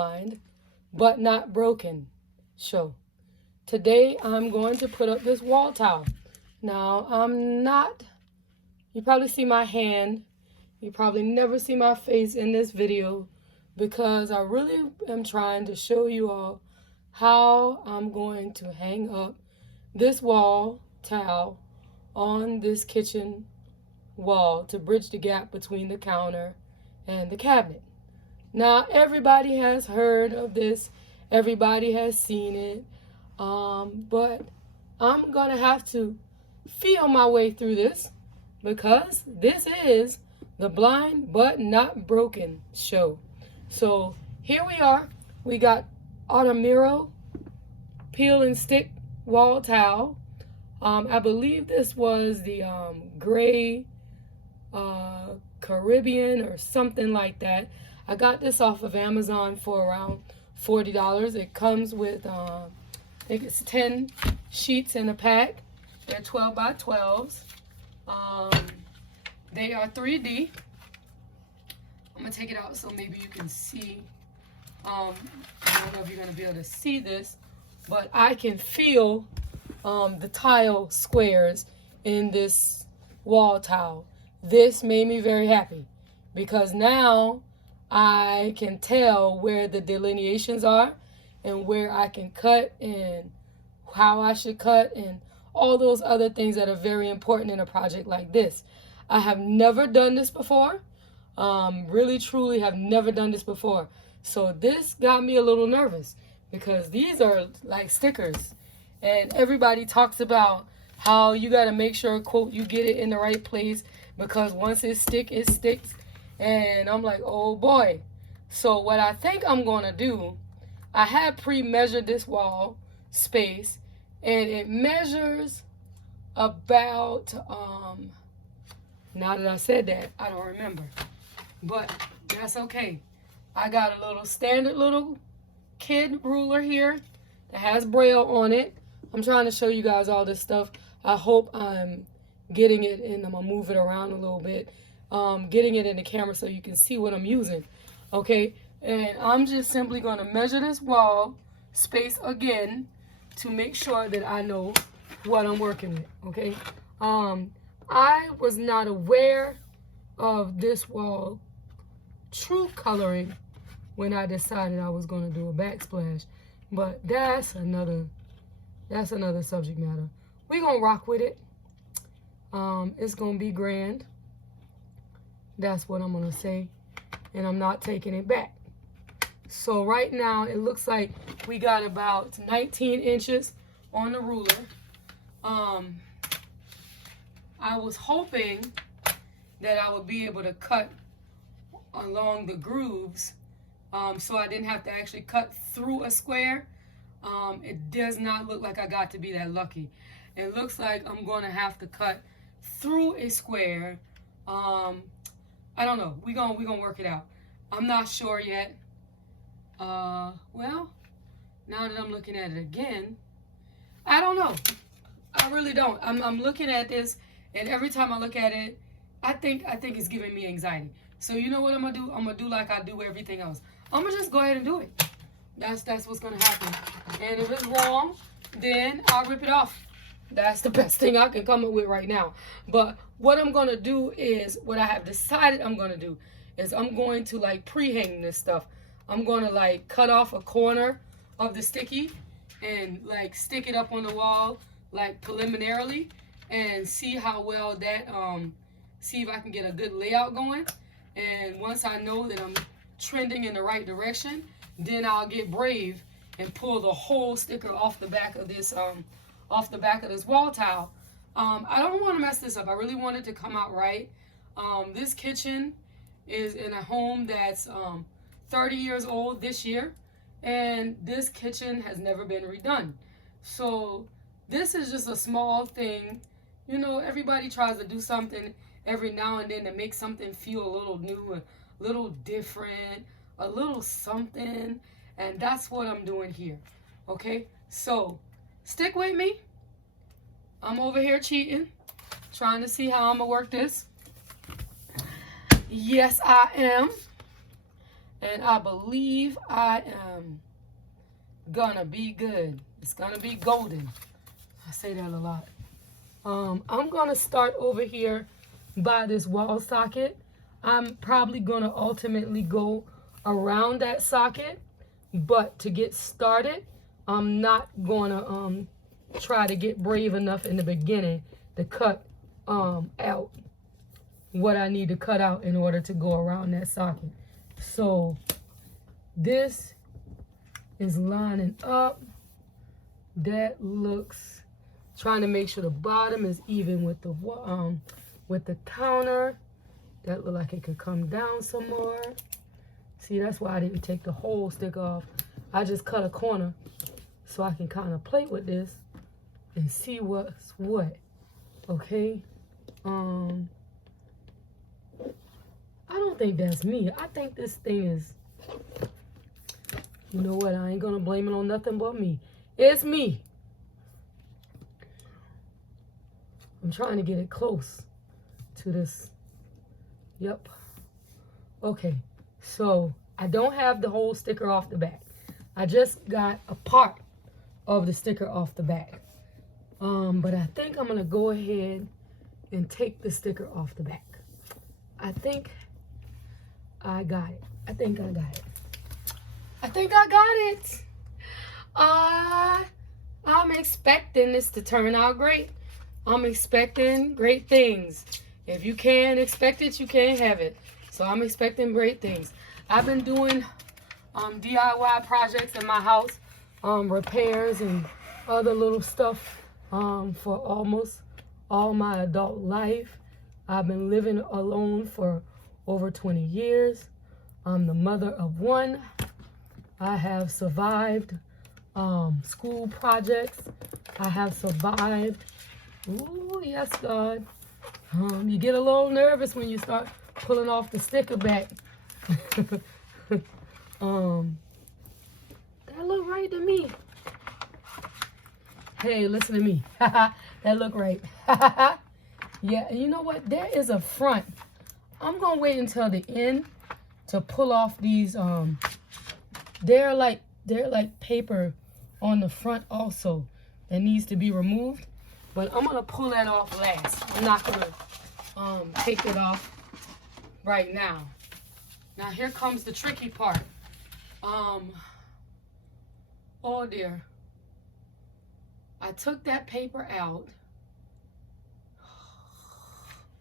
Blind but Not Broken show. Today I'm going to put up this wall tile. Now you probably see my hand. You probably never see my face in this video because I really am trying to show you all how I'm going to hang up this wall tile on this kitchen wall to bridge the gap between the counter and the cabinet. Now, everybody has heard of this. Everybody has seen it. But I'm going to have to feel my way through this because this is the Blind But Not Broken show. So here we are. We got Artemiro peel and stick wall towel. I believe this was the gray Caribbean or something like that. I got this off of Amazon for around $40. It comes with, I think it's 10 sheets in a pack. They're 12 by 12s. They are 3D. I'm going to take it out so maybe you can see. I don't know if you're going to be able to see this, but I can feel the tile squares in this wall tile. This made me very happy because now I can tell where the delineations are and where I can cut and how I should cut and all those other things that are very important in a project like this. I have never done this before. Really, truly have never done this before. So this got me a little nervous because these are like stickers. And everybody talks about how you got to make sure, quote, you get it in the right place because once it sticks, it sticks. And I'm like, oh boy. So what I think I'm going to do, I had pre-measured this wall space and it measures about, now that I said that, I don't remember. But that's okay. I got a little standard little kid ruler here that has Braille on it. I'm trying to show you guys all this stuff. I hope I'm getting it and I'm going to move it around a little bit. Getting it in the camera so you can see what I'm using. Okay, and I'm just simply going to measure this wall space again to make sure that I know what I'm working with. Okay, I was not aware of this wall true coloring when I decided I was going to do a backsplash, but that's another subject matter. We're going to rock with it. It's going to be grand. That's what I'm going to say. And I'm not taking it back. So right now, it looks like we got about 19 inches on the ruler. I was hoping that I would be able to cut along the grooves so I didn't have to actually cut through a square. It does not look like I got to be that lucky. It looks like I'm going to have to cut through a square. I don't know. We're gonna work it out. I'm not sure yet. Well, now that I'm looking at it again, I don't know. I really don't. I'm looking at this, and every time I look at it, I think it's giving me anxiety. So you know what I'm gonna do? I'm gonna do like I do everything else. I'm gonna just go ahead and do it. That's what's gonna happen. And if it's wrong, then I'll rip it off. That's the best thing I can come up with right now. But what I'm going to do is, what I have decided I'm going to do is I'm going to like pre-hang this stuff. I'm going to like cut off a corner of the sticky and like stick it up on the wall like preliminarily and see how well that, see if I can get a good layout going. And once I know that I'm trending in the right direction, then I'll get brave and pull the whole sticker off the back of this, wall tile. I don't want to mess this up. I really want it to come out right. This kitchen is in a home that's 30 years old this year, and this kitchen has never been redone. So this is just a small thing. You know, everybody tries to do something every now and then to make something feel a little new, a little different, a little something, and that's what I'm doing here. Okay, so stick with me. I'm over here cheating, trying to see how I'm gonna work this. Yes, I am. And I believe I am gonna be good. It's gonna be golden. I say that a lot. I'm gonna start over here by this wall socket. I'm probably gonna ultimately go around that socket, but to get started, I'm not gonna try to get brave enough in the beginning to cut out what I need to cut out in order to go around that socket. So this is lining up. That looks, trying to make sure the bottom is even with the counter. That look like it could come down some more. See, that's why I didn't take the whole stick off. I just cut a corner so I can kind of play with this and see what's what. Okay. I don't think that's me. I think this thing is, you know what? I ain't gonna blame it on nothing but me. It's me. I'm trying to get it close to this. Yep. Okay. So I don't have the whole sticker off the back. I just got a part of the sticker off the back. But I think I'm gonna go ahead and take the sticker off the back. I think I got it. I think I got it. I think I got it. I'm expecting this to turn out great. I'm expecting great things. If you can't expect it, you can't have it. So I'm expecting great things. I've been doing DIY projects in my house, repairs and other little stuff for almost all my adult life. I've been living alone for over 20 years. I'm the mother of one. I have survived school projects. I have survived. Ooh, yes, God. You get a little nervous when you start pulling off the sticker back. That look right to me. Hey, listen to me. That look right. Yeah, you know what? There is a front. I'm going to wait until the end to pull off these. They're like paper on the front also that needs to be removed. But I'm going to pull that off last. I'm not going to take it off right now. Now here comes the tricky part. Oh dear. I took that paper out.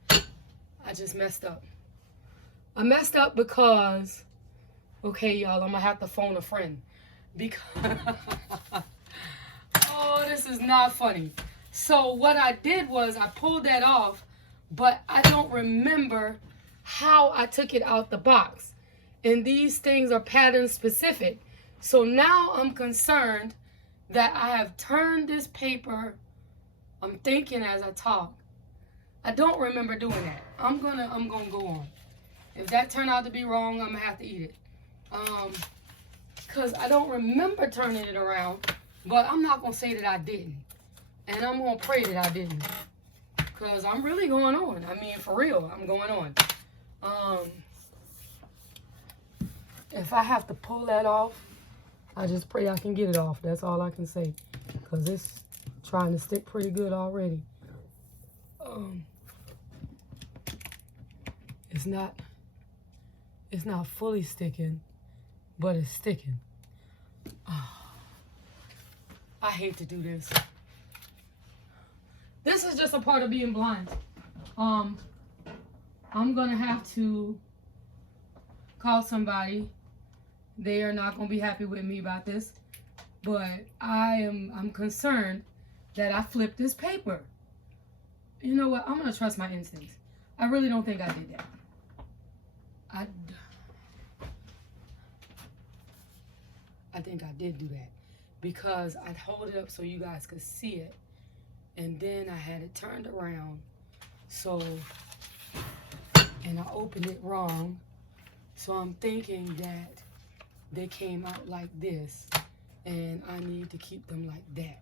I just messed up. I messed up because, okay, y'all, I'm going to have to phone a friend. Because, oh, this is not funny. So what I did was I pulled that off, but I don't remember how I took it out the box. And these things are pattern specific. So now I'm concerned that I have turned this paper. I'm thinking as I talk. I don't remember doing that. I'm gonna go on. If that turned out to be wrong, I'm gonna have to eat it. Cause I don't remember turning it around, but I'm not gonna say that I didn't. And I'm gonna pray that I didn't. Cause I'm really going on. I mean, for real, I'm going on. If I have to pull that off, I just pray I can get it off. That's all I can say. Cause it's trying to stick pretty good already. It's not fully sticking, but it's sticking. I hate to do this. This is just a part of being blind. I'm gonna have to call somebody. They are not gonna be happy with me about this, but I'm concerned that I flipped this paper. You know what? I'm gonna trust my instincts. I really don't think I did that. I think I did do that because I'd hold it up so you guys could see it, and then I had it turned around, so, and I opened it wrong, so I'm thinking that they came out like this, and I need to keep them like that.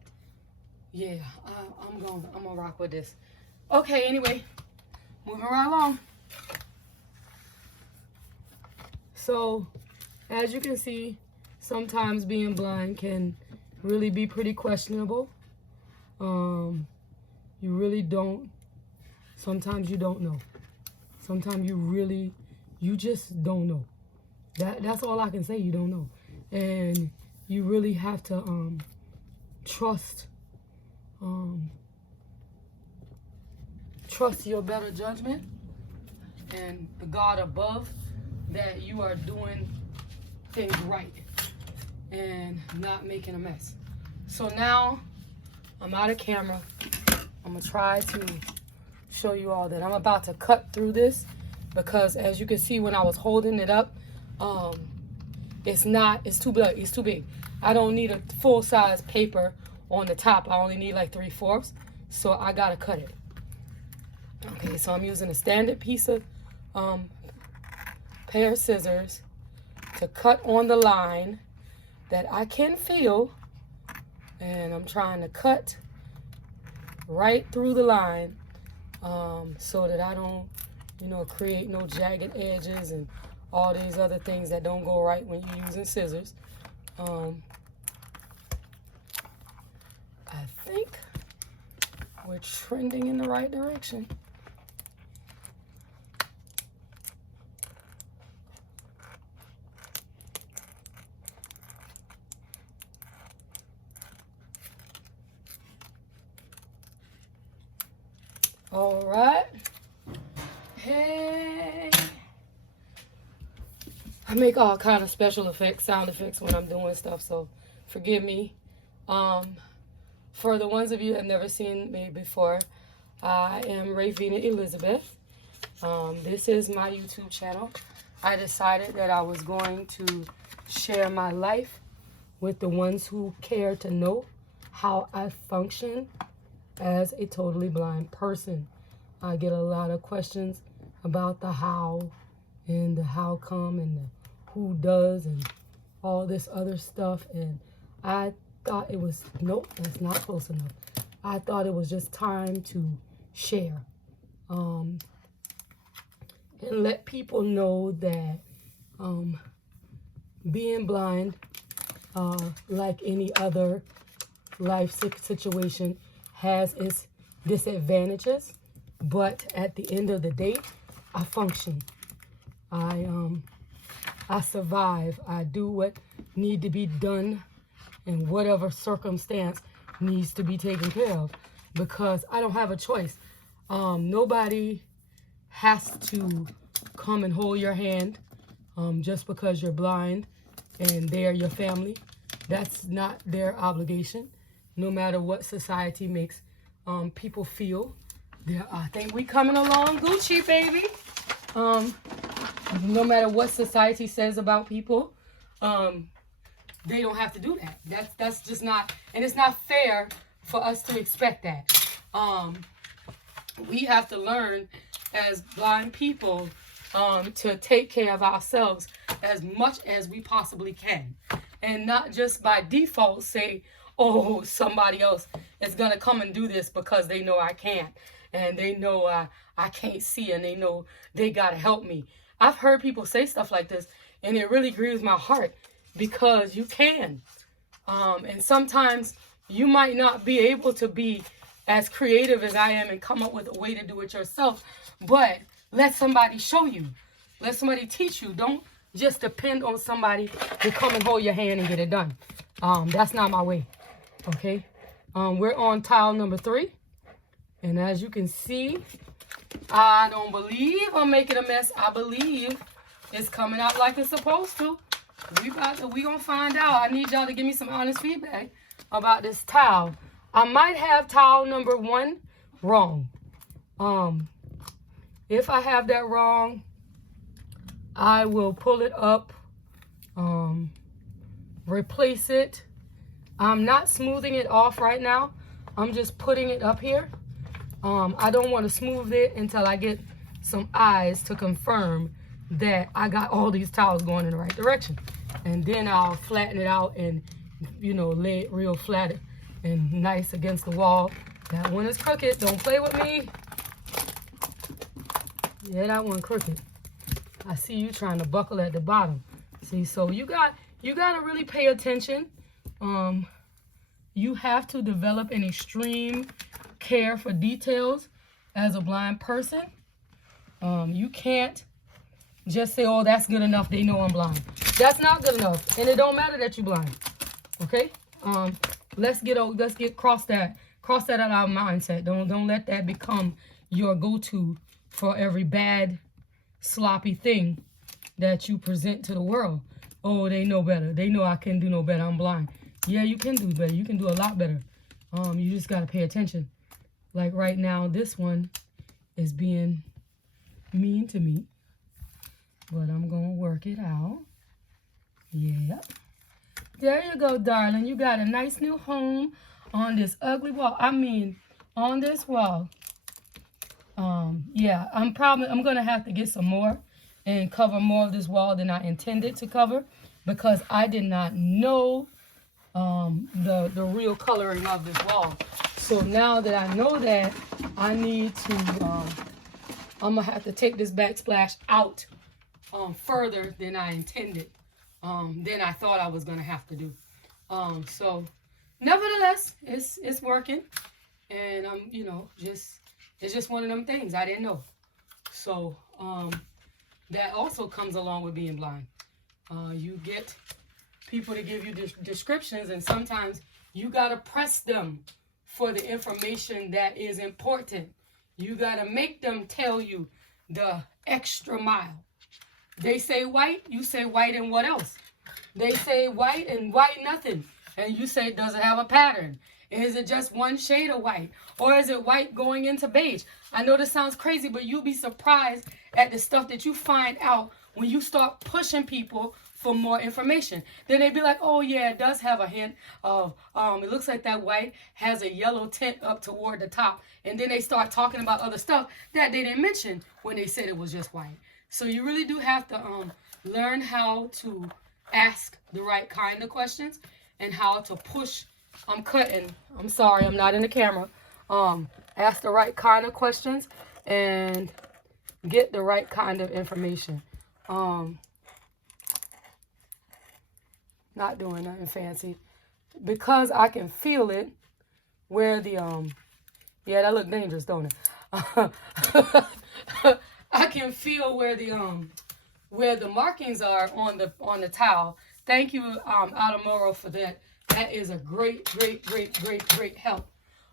Yeah, I'm gonna rock with this. Okay, anyway, moving right along. So as you can see, sometimes being blind can really be pretty questionable. You really don't, sometimes you don't know. Sometimes you just don't know. That's all I can say, you don't know. And you really have to trust your better judgment and the God above, that you are doing things right and not making a mess. So now I'm out of camera. I'm gonna try to show you all that I'm about to cut through this, because as you can see when I was holding it up, it's too big. It's too big. I don't need a full-size paper on the top. I only need like 3/4, so I gotta cut it. Okay, so I'm using a standard piece of pair of scissors to cut on the line that I can feel, and I'm trying to cut right through the line so that I don't, create no jagged edges and all these other things that don't go right when you're using scissors. I think we're trending in the right direction. All right. Hey. I make all kind of special effects, sound effects when I'm doing stuff, so forgive me. For the ones of you that have never seen me before, I am Ravina Elizabeth. This is my YouTube channel. I decided that I was going to share my life with the ones who care to know how I function as a totally blind person. I get a lot of questions about the how and the how come and the who does and all this other stuff, and I thought it was, nope, that's not close enough. I thought it was just time to share and let people know that being blind, like any other life situation, has its disadvantages, but at the end of the day, I function. I survive. I do what need to be done in whatever circumstance needs to be taken care of, because I don't have a choice. Nobody has to come and hold your hand just because you're blind and they're your family. That's not their obligation. No matter what society makes people feel, I think we coming along Gucci, baby. No matter what society says about people, they don't have to do that. That's just not, and it's not fair for us to expect that. We have to learn as blind people to take care of ourselves as much as we possibly can, and not just by default say, oh, somebody else is gonna come and do this because they know I can't, and they know I can't see, and they know they gotta help me. I've heard people say stuff like this, and it really grieves my heart, because you can. And sometimes you might not be able to be as creative as I am and come up with a way to do it yourself, but let somebody show you. Let somebody teach you. Don't just depend on somebody to come and hold your hand and get it done. That's not my way. Okay? We're on tile number 3. And as you can see, I don't believe I'm making a mess. I believe it's coming out like it's supposed to. We gonna find out. I need y'all to give me some honest feedback about this towel. I might have towel number 1 wrong. If I have that wrong, I will pull it up, replace it. I'm not smoothing it off right now. I'm just putting it up here. I don't want to smooth it until I get some eyes to confirm that I got all these towels going in the right direction. And then I'll flatten it out and, lay it real flat and nice against the wall. That one is crooked. Don't play with me. Yeah, that one crooked. I see you trying to buckle at the bottom. See, so you got to really pay attention. You have to develop an extreme care for details as a blind person. You can't just say, oh, that's good enough, they know I'm blind. That's not good enough, and it don't matter that you're blind. Okay? Let's cross that out of our mindset. Don't let that become your go-to for every bad, sloppy thing that you present to the world. Oh, they know better. They know I can do no better. I'm blind. Yeah, you can do better. You can do a lot better. You just got to pay attention. Like right now, this one is being mean to me. But I'm going to work it out. Yeah. There you go, darling. You got a nice new home on this ugly wall. I mean, on this wall. Yeah, I'm going to have to get some more and cover more of this wall than I intended to cover because I did not know the real coloring of this wall. So now that I know that, I need to, I'm going to have to take this backsplash out further than I intended, than I thought I was going to have to do. So nevertheless, it's working, and it's just one of them things I didn't know. So that also comes along with being blind. You get people to give you descriptions, and sometimes you got to press them for the information that is important. You got to make them tell you the extra mile. They say white, you say white and what else? They say white and white nothing. And you say, does it have a pattern? Is it just one shade of white? Or is it white going into beige? I know this sounds crazy, but you'll be surprised at the stuff that you find out when you start pushing people for more information. Then they'd be like, oh yeah, it does have a hint of, it looks like that white has a yellow tint up toward the top. And then they start talking about other stuff that they didn't mention when they said it was just white. So you really do have to learn how to ask the right kind of questions and how to push. I'm cutting. I'm sorry, I'm not in the camera. Ask the right kind of questions and get the right kind of information. Not doing nothing fancy because I can feel it where the yeah, that look dangerous, don't it? I can feel where the markings are on the towel. Thank you, Atamoro, for that. That is a great help.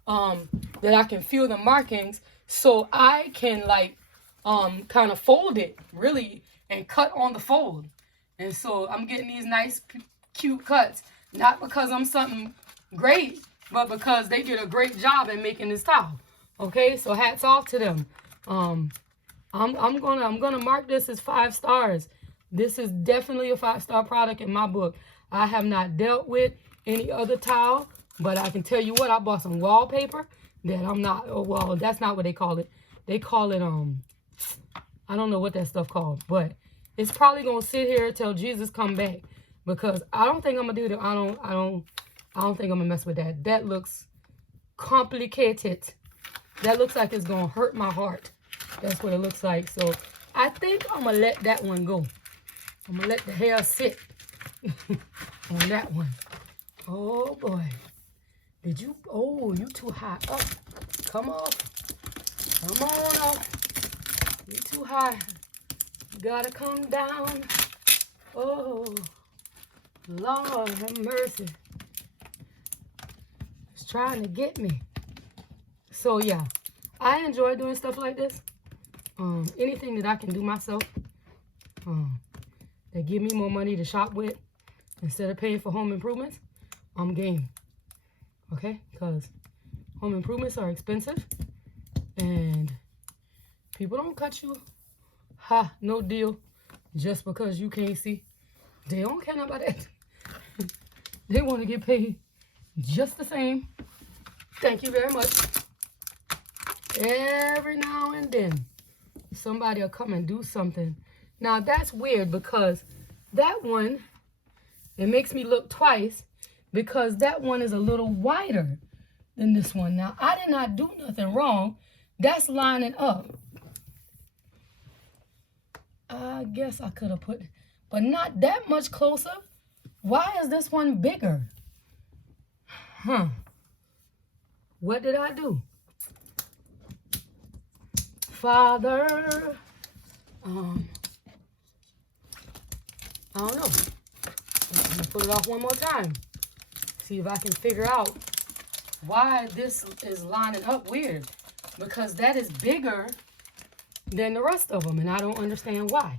That I can feel the markings, so I can kind of fold it really and cut on the fold. And so I'm getting these nice, cute cuts, not because I'm something great, but because they did a great job in making this towel. Okay, so hats off to them. I'm gonna mark this as 5 stars. This is definitely a 5-star product in my book. I have not dealt with any other towel, but I can tell you what, I bought some wallpaper that I'm not, oh well, that's not what they call it. They call it I don't know what that stuff called, but it's probably gonna sit here until Jesus come back, because I don't think I'm gonna do that. I don't think I'm gonna mess with that. That looks complicated. That looks like it's gonna hurt my heart. That's what it looks like. So I think I'm gonna let that one go. I'm gonna let the hair sit on that one. Oh boy. Did you, oh, you too high up. Come on. Come on up. You too high. You gotta come down. Oh, Lord have mercy. It's trying to get me. So yeah, I enjoy doing stuff like this. Anything that I can do myself, that give me more money to shop with instead of paying for home improvements, I'm game. Okay, because home improvements are expensive and people don't cut you no deal just because you can't see. They don't care about that. They want to get paid just the same. Thank you very much. Every now and then somebody will come and do something. Now that's weird, because that one, it makes me look twice, because that one is a little wider than this one. Now I did not do nothing wrong. That's lining up. I guess I could have put, but not that much closer. Why is this one bigger? Huh. What did I do? Father, I don't know. I'm gonna put it off one more time. See if I can figure out why this is lining up weird. Because that is bigger than the rest of them, and I don't understand why.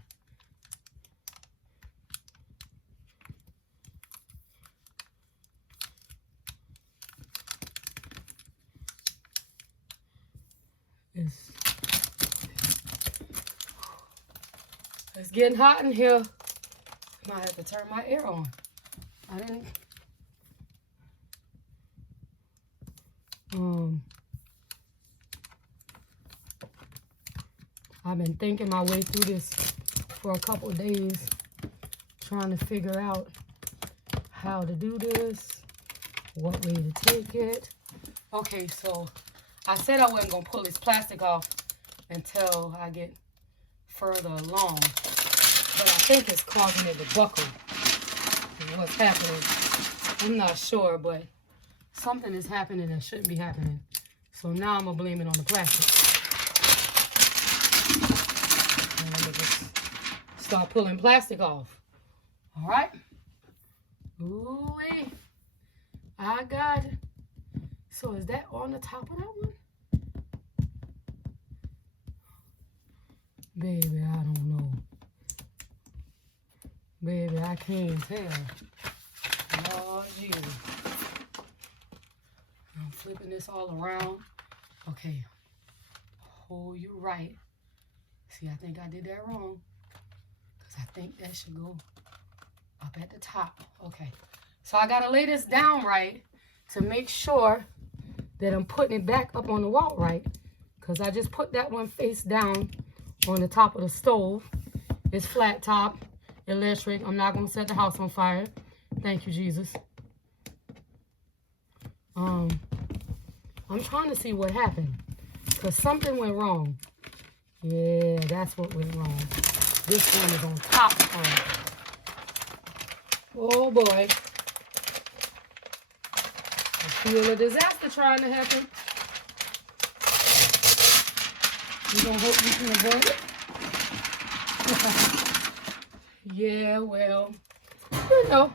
It's getting hot in here. I might have to turn my air on. I didn't. I've been thinking my way through this for a couple of days, trying to figure out how to do this, what way to take it. Okay, so I said I wasn't going to pull this plastic off until I get further along, but I think it's causing it to buckle. What's happening? I'm not sure, but something is happening that shouldn't be happening. So now I'm going to blame it on the plastic. And I'm going to just start pulling plastic off. All right? Ooh-wee. I got it. So is that on the top of that one? Baby, I don't know. Baby, I can't tell. Oh, Jesus. I'm flipping this all around. Okay. Oh, you're right. See, I think I did that wrong. Because I think that should go up at the top. Okay. So I got to lay this down right to make sure that I'm putting it back up on the wall right. Because I just put that one face down on the top of the stove. It's flat top, electric. I'm not going to set the house on fire. Thank you, Jesus. I'm trying to see what happened. Because something went wrong. Yeah, that's what went wrong. This one is on top. Oh, boy. I feel a disaster trying to happen. We're going to hope you can avoid it. Yeah, well, you know,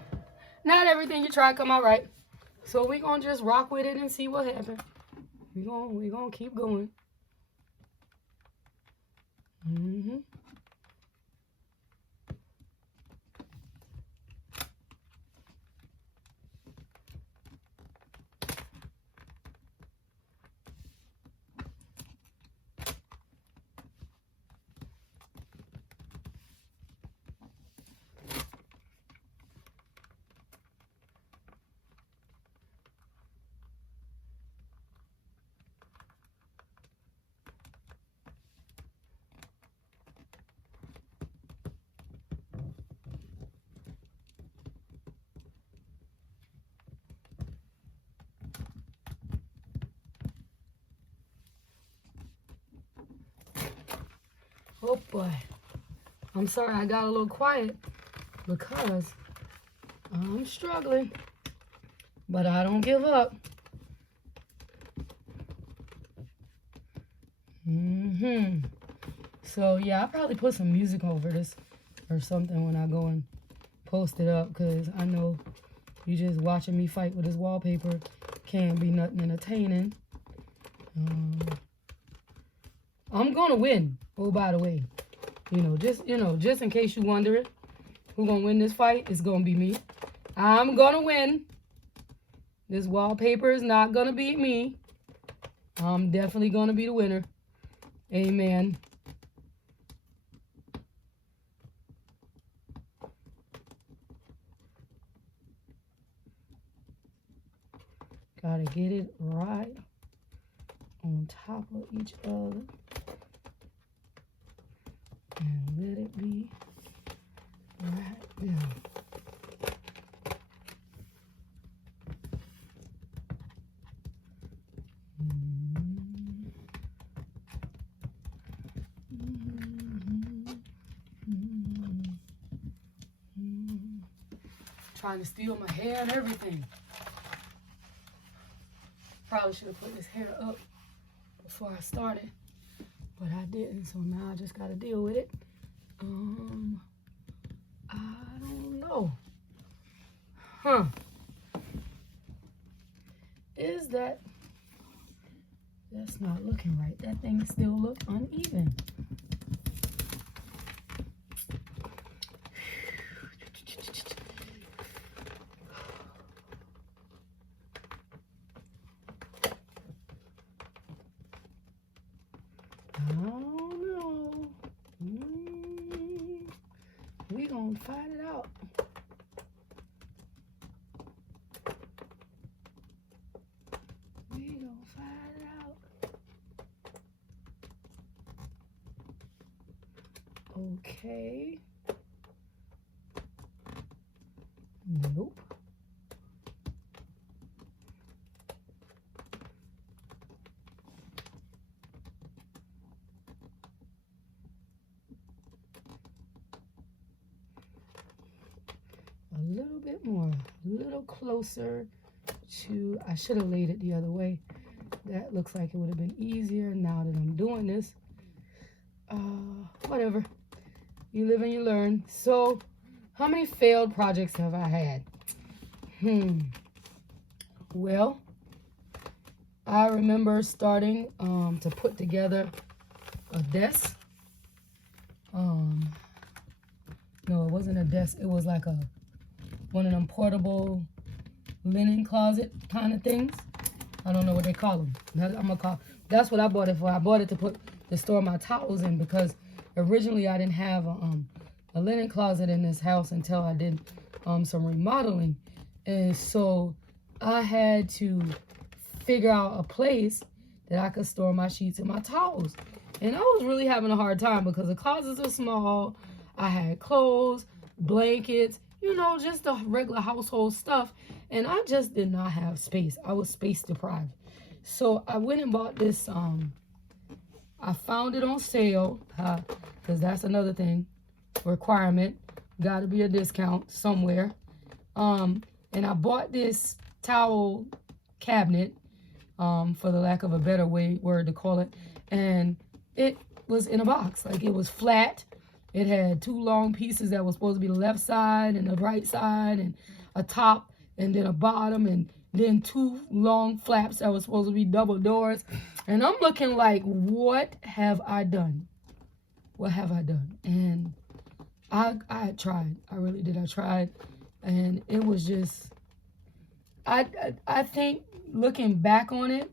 not everything you try come out right. So we're going to just rock with it and see what happens. We're going to keep going. Oh boy, I'm sorry I got a little quiet because I'm struggling, but I don't give up. So yeah, I'll probably put some music over this or something when I go and post it up, because I know you just watching me fight with this wallpaper can't be nothing entertaining. I'm gonna win. Oh, by the way, just in case you wondering who's gonna win this fight, it's gonna be me. I'm gonna win. This wallpaper is not gonna beat me. I'm definitely gonna be the winner. Amen. Gotta get it right on top of each other. And let it be right there. Trying to steal my hair and everything. Probably should have put this hair up before I started, but I didn't, so now I just got to deal with it. I don't know. Is that's not looking right. That thing still look uneven. I don't know. We gonna find it out. We gonna find it out. Okay. Nope. A little bit more, a little closer to, I should have laid it the other way. That looks like it would have been easier now that I'm doing this. Whatever. You live and you learn. So, how many failed projects have I had? Well, I remember starting to put together a desk. No, it wasn't a desk. It was like one of them portable linen closet kind of things. I don't know what they call them. That's what I bought it for. I bought it to store my towels in, because originally I didn't have a linen closet in this house until I did some remodeling. And so I had to figure out a place that I could store my sheets and my towels. And I was really having a hard time because the closets are small. I had clothes, blankets, you know, just the regular household stuff. And I just did not have space. I was space deprived. So I went and bought this. I found it on sale, because that's another thing, requirement. Got to be a discount somewhere. And I bought this towel cabinet, for the lack of a better word to call it. And it was in a box. Like, it was flat. It had two long pieces that was supposed to be the left side and the right side, and a top and then a bottom, and then two long flaps that was supposed to be double doors. And I'm looking like, what have I done? What have I done? And I tried. I really did. I tried. And it was just, I think looking back on it,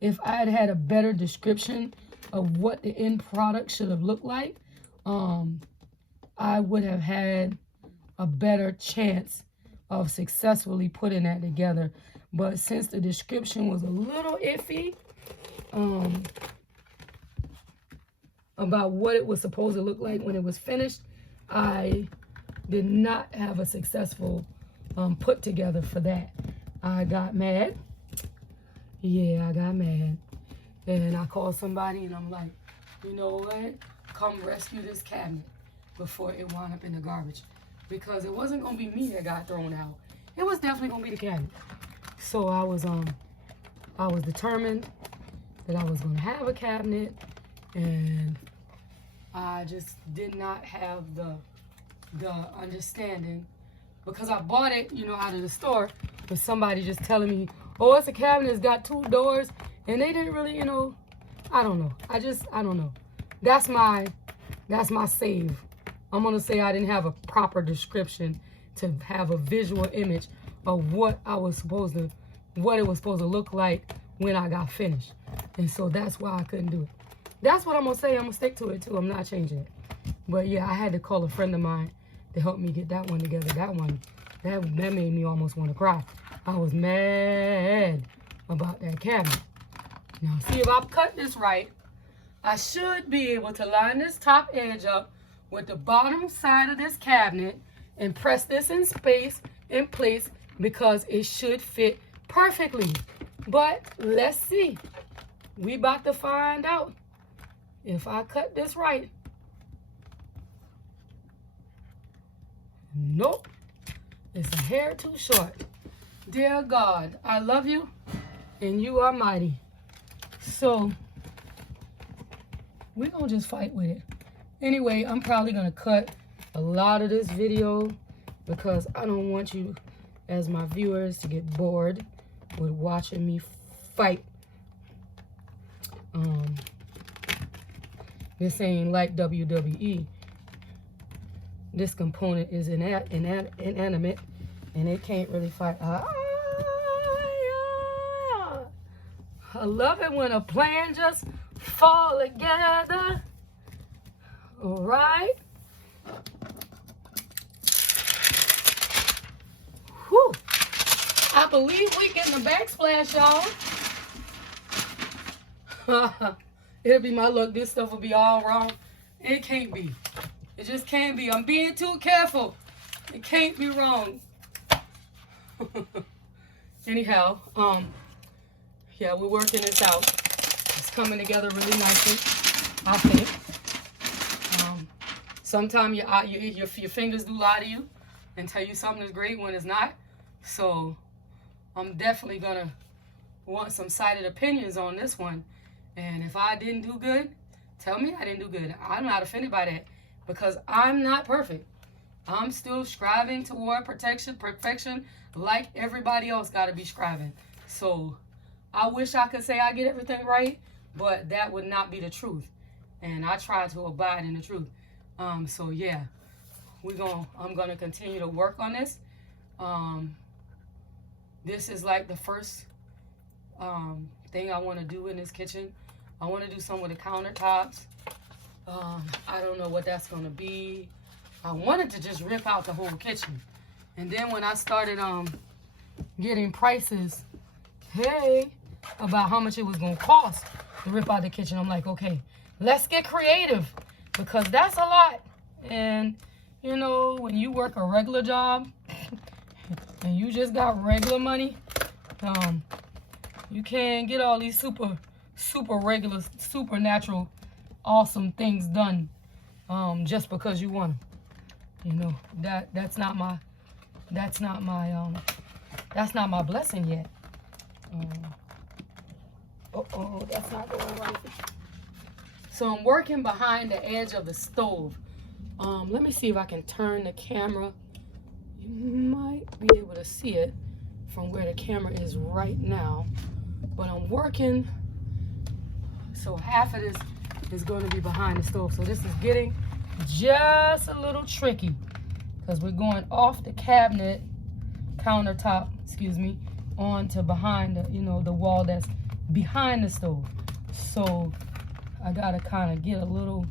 if I had had a better description of what the end product should have looked like, I would have had a better chance of successfully putting that together. But since the description was a little iffy about what it was supposed to look like when it was finished, I did not have a successful put together for that. I got mad. Yeah, I got mad. And I called somebody and I'm like, you know what? Come rescue this cabinet before it wound up in the garbage. Because it wasn't going to be me that got thrown out. It was definitely going to be the cabinet. So I was determined that I was going to have a cabinet, and I just did not have the understanding, because I bought it, you know, out of the store, with somebody just telling me, oh, it's a cabinet, it's got two doors, and they didn't really, you know, I don't know. I don't know. That's my save. I'm going to say I didn't have a proper description to have a visual image of what it was supposed to look like when I got finished. And so that's why I couldn't do it. That's what I'm going to say. I'm going to stick to it too. I'm not changing it. But yeah, I had to call a friend of mine to help me get that one together. That made me almost want to cry. I was mad about that cabinet. Now, see, if I cut this right, I should be able to line this top edge up with the bottom side of this cabinet and press this in place, because it should fit perfectly. But let's see. We about to find out if I cut this right. Nope. It's a hair too short. Dear God, I love you and you are mighty. So we're going to just fight with it. Anyway, I'm probably going to cut a lot of this video because I don't want you as my viewers to get bored with watching me fight. This ain't like WWE. This component is inanimate and it can't really fight. I love it when a plan just fall together. All right. Whew. I believe we getting a backsplash, y'all. It'll be my luck. This stuff will be all wrong. It can't be. It just can't be. I'm being too careful. It can't be wrong. Anyhow, yeah, we're working this out. It's coming together really nicely, I think. Sometimes your fingers do lie to you and tell you something is great when it's not. So I'm definitely gonna want some cited opinions on this one. And if I didn't do good, tell me I didn't do good. I'm not offended by that because I'm not perfect. I'm still striving toward perfection like everybody else got to be striving. So I wish I could say I get everything right, but that would not be the truth. And I try to abide in the truth. So yeah, I'm gonna continue to work on this. This is like the first thing I want to do in this kitchen. I want to do some with the countertops. I don't know what that's gonna be. I wanted to just rip out the whole kitchen, and then when I started getting prices, about how much it was gonna cost to rip out the kitchen, I'm like, okay, let's get creative because that's a lot. And you know, when you work a regular job and you just got regular money, you can't get all these super regular, supernatural, awesome things done just because you want them. You know, that's not my blessing yet. That's not going right. So I'm working behind the edge of the stove. Let me see if I can turn the camera. You might be able to see it from where the camera is right now. But I'm working, so half of this is going to be behind the stove. So this is getting just a little tricky because we're going off the countertop, onto behind the wall that's behind the stove. So I gotta kind of get a little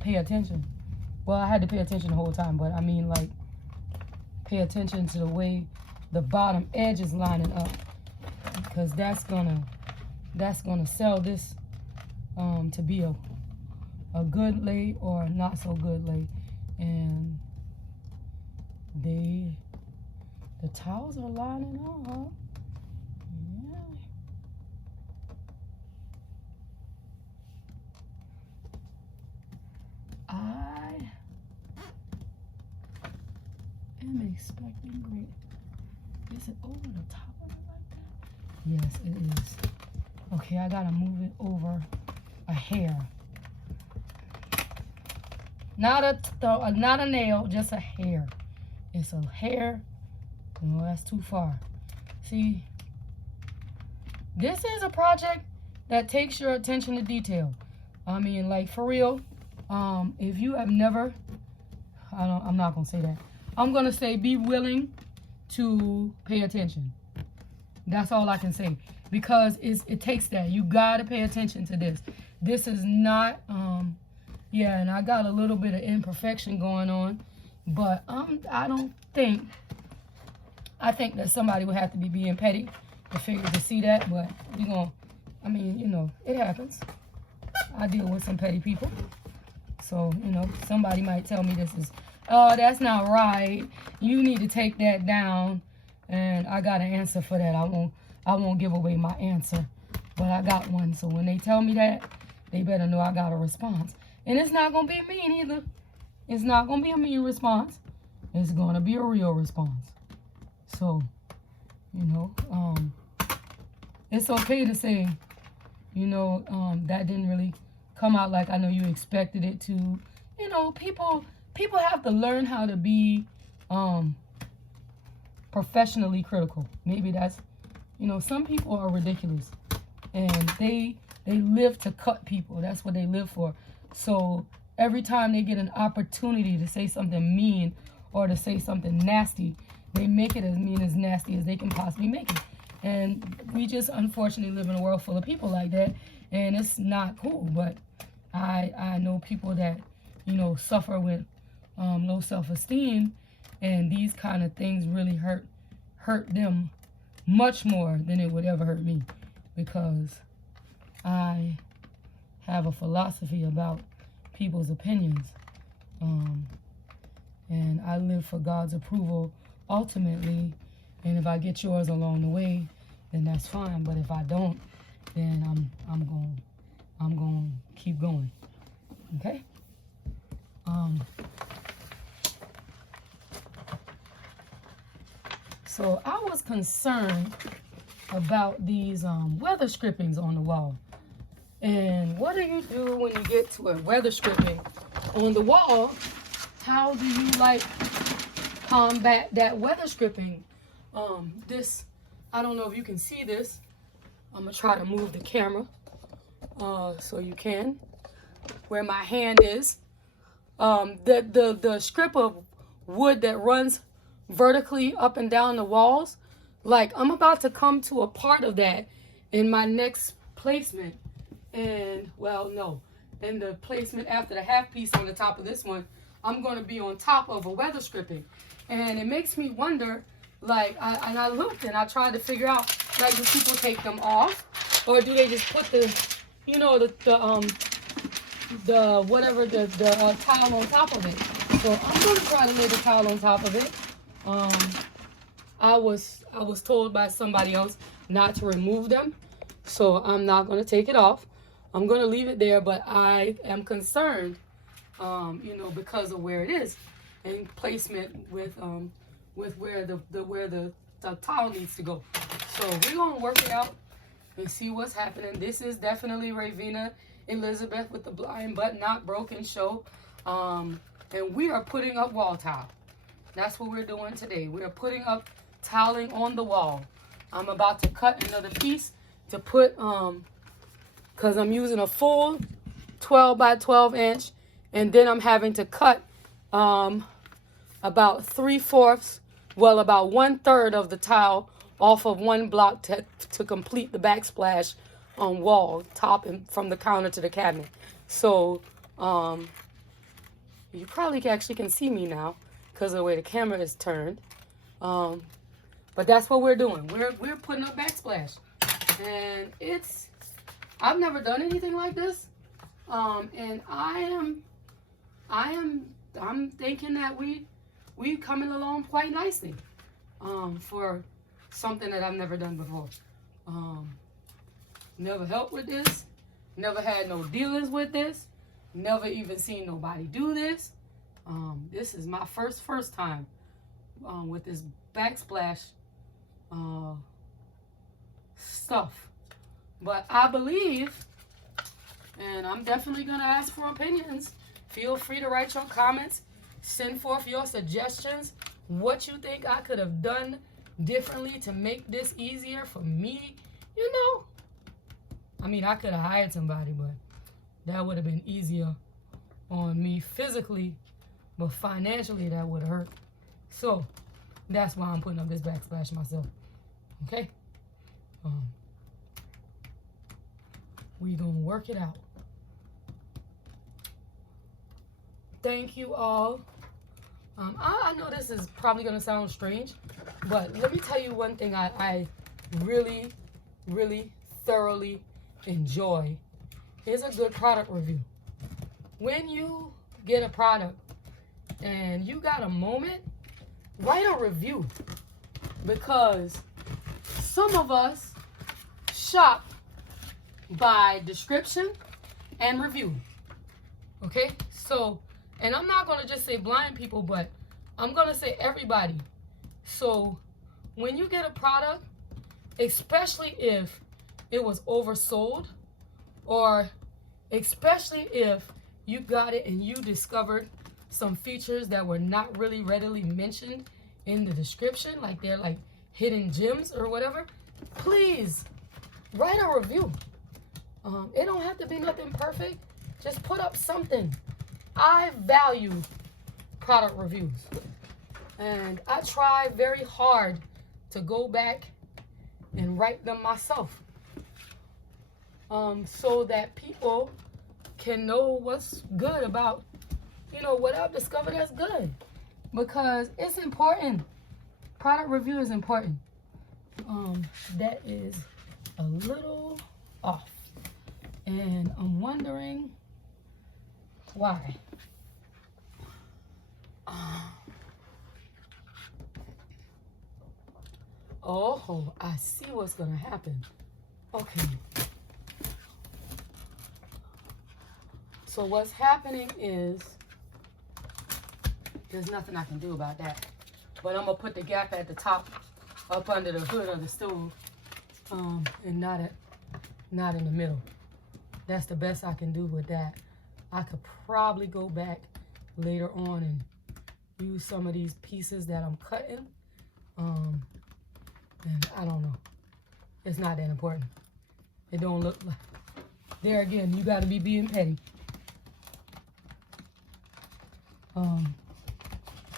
pay attention. Well, I had to pay attention the whole time, but I mean, like, pay attention to the way the bottom edge is lining up, because that's gonna sell this to be a good lay or not so good lay. And the towels are lining up. Yeah. I am expecting great. Is it over the top of it like that? Yes, it is. Okay, I gotta move it over a hair. Not a nail, just a hair. It's a hair. No, that's too far. See, this is a project that takes your attention to detail. I mean, like, for real. If you have never, I'm not gonna say that. I'm gonna say be willing to pay attention. That's all I can say, because it takes that. You gotta pay attention to this. This is not, yeah, and I got a little bit of imperfection going on, but I think that somebody would have to be being petty to see that, but I mean, you know, it happens. I deal with some petty people. So, you know, somebody might tell me that's not right. You need to take that down. And I got an answer for that. I won't give away my answer, but I got one. So when they tell me that, they better know I got a response. And it's not going to be mean either. It's not going to be a mean response. It's going to be a real response. So, you know, it's okay to say, you know, that didn't really come out like I know you expected it to. You know, people have to learn how to be professionally critical. Maybe that's, you know, some people are ridiculous and they live to cut people. That's what they live for. So every time they get an opportunity to say something mean or to say something nasty, they make it as mean as nasty as they can possibly make it. And we just unfortunately live in a world full of people like that, and it's not cool. But I know people that, you know, suffer with low self-esteem, and these kind of things really hurt them much more than it would ever hurt me, because I have a philosophy about people's opinions, and I live for God's approval ultimately. And if I get yours along the way, then that's fine. But if I don't, then I'm going to keep going. Okay? So I was concerned about these weather strippings on the wall. And what do you do when you get to a weather stripping on the wall? How do you like combat that weather stripping? This, I don't know if you can see this. I'm gonna try to move the camera so you can. Where my hand is, the strip of wood that runs vertically up and down the walls, like I'm about to come to a part of that in my next placement. And well, no, in the placement after the half piece on the top of this one, I'm going to be on top of a weather stripping. And it makes me wonder, like, I looked and I tried to figure out, like, do people take them off, or do they just put the, you know, the whatever, the towel on top of it? So I'm going to try to lay the towel on top of it. I was told by somebody else not to remove them, so I'm not going to take it off. I'm going to leave it there, but I am concerned, you know, because of where it is and placement with where the towel needs to go. So we're going to work it out and see what's happening. This is definitely Ravina Elizabeth with the Blind But Not Broken show. And we are putting up wall tile. That's what we're doing today. We are putting up toweling on the wall. I'm about to cut another piece to put, because I'm using a full 12 by 12 inch, and then I'm having to cut about 3/4, well, about 1/3 of the tile off of one block to complete the backsplash on wall, top and from the counter to the cabinet. So you probably actually can see me now because of the way the camera is turned. But that's what we're doing. We're putting up backsplash, and I've never done anything like this, and I'm thinking that we coming along quite nicely for something that I've never done before. Never helped with this, never had no dealings with this, never even seen nobody do this. This is my first time with this backsplash stuff. But I believe, and I'm definitely going to ask for opinions. Feel free to write your comments. Send forth your suggestions. What you think I could have done differently to make this easier for me. You know, I mean, I could have hired somebody, but that would have been easier on me physically, but financially that would have hurt. So that's why I'm putting up this backsplash myself. Okay? We gonna work it out. Thank you all. I know this is probably gonna sound strange, but let me tell you one thing I really, really thoroughly enjoy is a good product review. When you get a product and you got a moment, write a review, because some of us shop by description and review. Okay, so And I'm not going to just say blind people, but I'm going to say everybody. So when you get a product, especially if it was oversold, or especially if you got it and you discovered some features that were not really readily mentioned in the description, like they're like hidden gems or whatever, please write a review. It don't have to be nothing perfect. Just put up something. I value product reviews, and I try very hard to go back and write them myself, so that people can know what's good about, what I've discovered that's good, because it's important. Product review is important. That is a little off, and I'm wondering why. Oh, I see what's gonna happen. Okay. So what's happening is, there's nothing I can do about that. But I'm gonna put the gap at the top, up under the hood of the stove, and not in the middle. That's the best I can do with that. I could probably go back later on and use some of these pieces that I'm cutting. And I don't know. It's not that important. It don't look like. There again, you gotta be being petty.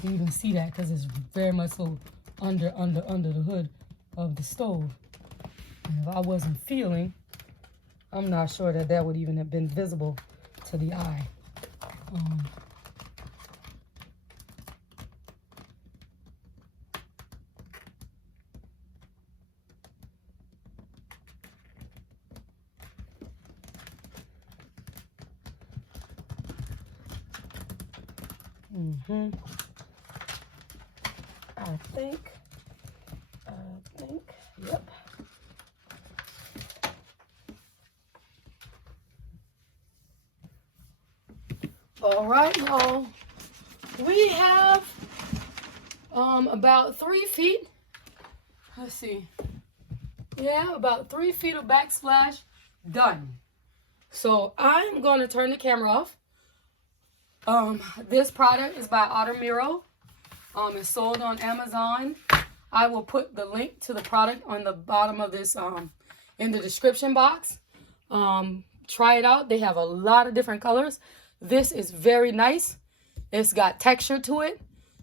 You even see that because it's very much so under the hood of the stove. And if I wasn't feeling, I'm not sure that would even have been visible to the eye. I think, yep. All right, y'all. We have about 3 feet. Let's see. Yeah, about 3 feet of backsplash done. So I'm going to turn the camera off. This product is by Automiro. It's sold on Amazon. I will put the link to the product on the bottom of this, in the description box. Try it out. They have a lot of different colors. This is very nice. It's got texture to it.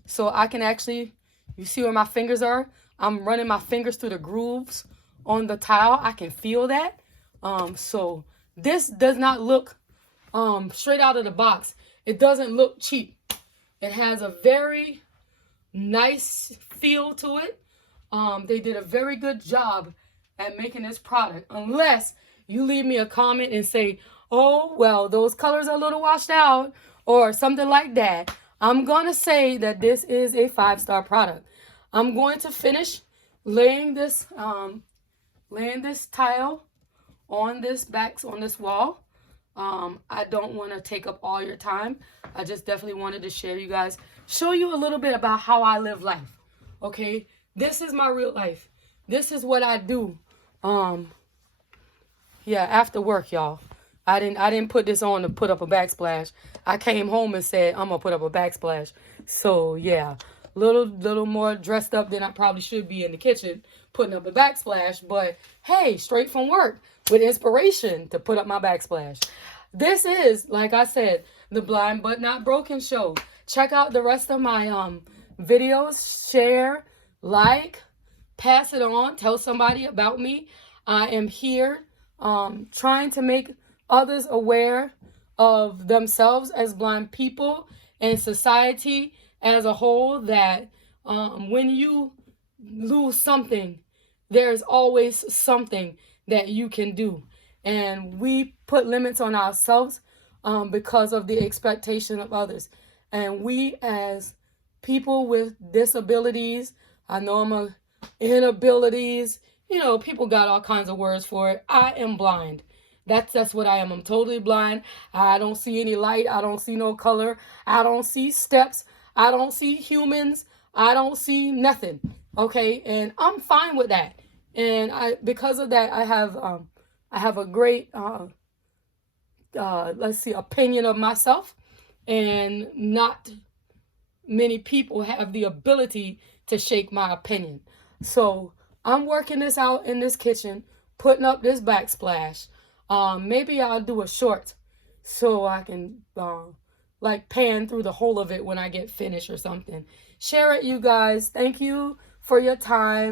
So I can actually, you see where my fingers are? I'm running my fingers through the grooves on the tile. I can feel that. So this does not look straight out of the box. It doesn't look cheap. It has a very nice feel to it. They did a very good job at making this product. Unless you leave me a comment and say, oh, well, those colors are a little washed out or something like that. I'm going to say that this is a 5-star product. I'm going to finish laying this tile on this wall. I don't want to take up all your time. I just definitely wanted to show you a little bit about how I live life. Okay, this is my real life. This is what I do. Yeah, after work, y'all. I didn't put this on to put up a backsplash. I came home and said I'm gonna put up a backsplash. So yeah, little more dressed up than I probably should be in the kitchen putting up a backsplash. But hey, straight from work with inspiration to put up my backsplash. This is, like I said, the Blind But Not Broken show. Check out the rest of my videos. Share, like, pass it on. Tell somebody about me. I am here trying to make others aware of themselves as blind people and society as a whole, that when you lose something, there's always something that you can do. And we put limits on ourselves because of the expectation of others. And we as people with disabilities, I know I'm inabilities, people got all kinds of words for it. I am blind. That's what I am. I'm totally blind. I don't see any light. I don't see no color. I don't see steps. I don't see humans. I don't see nothing. Okay, and I'm fine with that. And because of that, I have a great let's see, opinion of myself, and not many people have the ability to shake my opinion. So I'm working this out in this kitchen, putting up this backsplash. Maybe I'll do a short so I can like pan through the whole of it when I get finished or something. Share it, you guys. Thank you for your time.